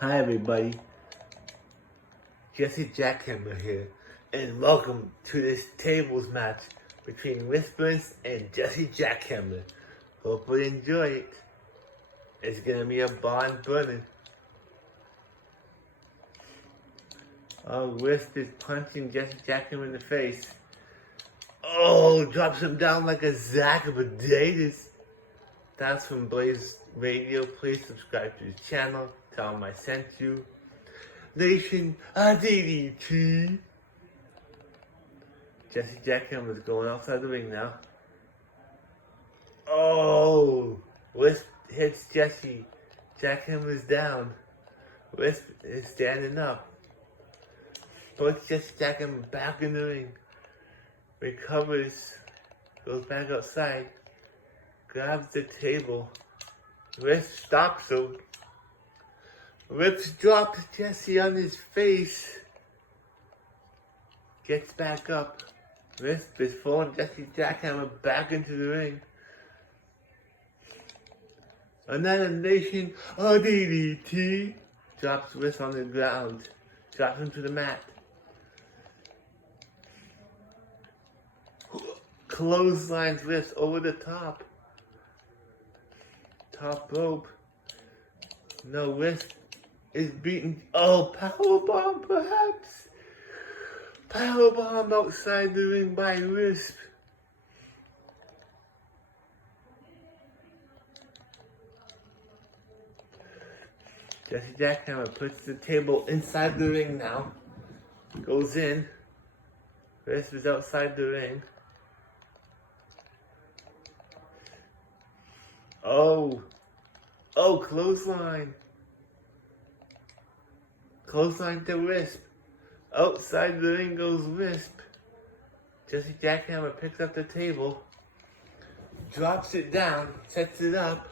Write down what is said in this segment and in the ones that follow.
Hi everybody, Jesse Jackhammer here, and welcome to this tables match between Whisperienced and Jesse Jackhammer. Hopefully enjoy it. It's gonna be a barn burner. Wisp is punching Jesse Jackhammer in the face. Oh, drops him down like a sack of potatoes. That's from Blaze Radio. Please subscribe to his channel. Tell him I sent you. Nation DDT. Jesse Jackhammer is going outside the ring now. Oh, Wisp hits Jesse. Jackhammer is down. Wisp is standing up. Puts Jesse Jackhammer back in the ring. Recovers. Goes back outside. Grabs the table. Wisp stops him. Wisp drops Jesse on his face. Gets back up. Wisp is throwing Jesse Jackhammer back into the ring. Another Nation DDT. Drops Wisp on the ground. Drops him to the mat. Clotheslines Wisp over the top. Top rope. No, Wisp is beaten. Oh, powerbomb perhaps. Powerbomb outside the ring by Wisp. Jesse Jackhammer puts the table inside the ring now. Goes in. Wisp is outside the ring. Oh, clothesline. Clothesline to Wisp. Outside the ring goes Wisp. Jesse Jackhammer picks up the table. Drops it down. Sets it up.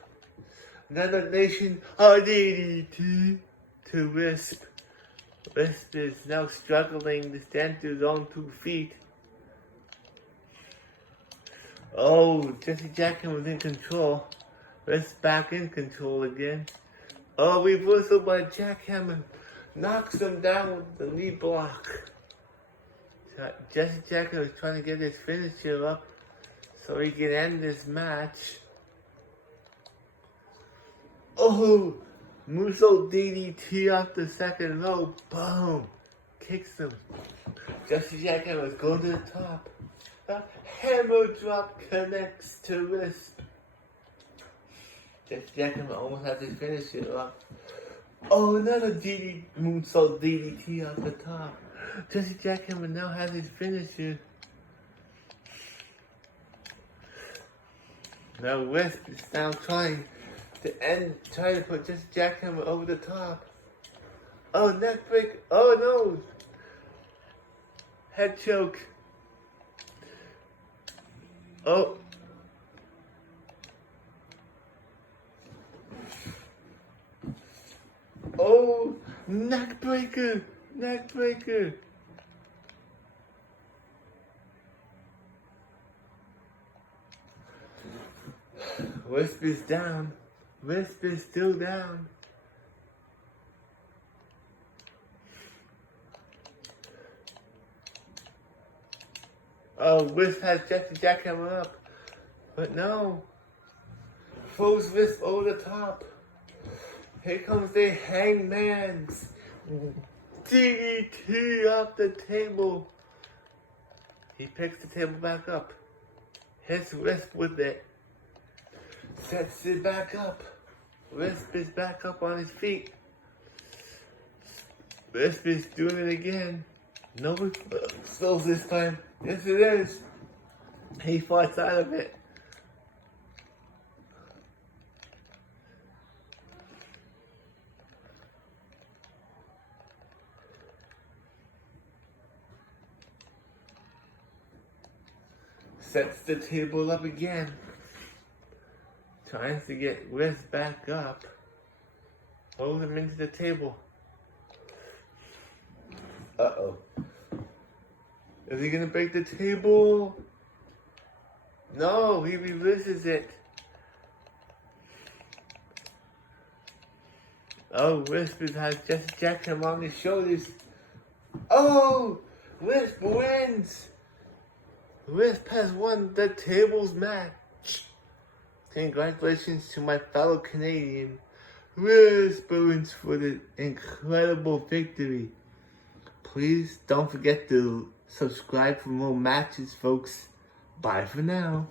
Another Nation DDT to Wisp. Wisp is now struggling to stand to his own 2 feet. Oh, Jesse Jackhammer was in control. Wisp back in control again. Oh, reversal by Jackhammer. Knocks him down with the knee block. Jesse Jackhammer is trying to get his finisher up so he can end this match. Oh, Musso DDT off the second row. Boom. Kicks him. Jesse Jackhammer is going to the top. A hammer drop connects to Wisp. Jesse Jackhammer almost has his finisher up. Oh, another moonsault DDT off the top. Jesse Jackhammer now has his finisher. Now Wisp is now trying to put Jesse Jackhammer over the top. Oh, neck break. Oh no. Head choke. Oh. Oh, neck breaker. Wisp is down. Wisp is still down. Oh, Wisp has Jesse Jackhammer up. But no. Throws Wisp over the top. Here comes the Hangman's DDT off the table. He picks the table back up. Hits Wisp with it. Sets it back up. Wisp is back up on his feet. Wisp is doing it again. No spills this time. Yes, it is. He fights out of it. Sets the table up again. Tries to get Wisp back up. Hold him into the table. Uh-oh. Is he gonna break the table? No, he reverses it. Oh, Whispers has Jesse Jackhammer on his shoulders. Oh, Wisp wins. Wisp has won the tables match. Congratulations to my fellow Canadian, Whisperienced, for the incredible victory. Please don't forget to subscribe for more matches, folks. Bye for now.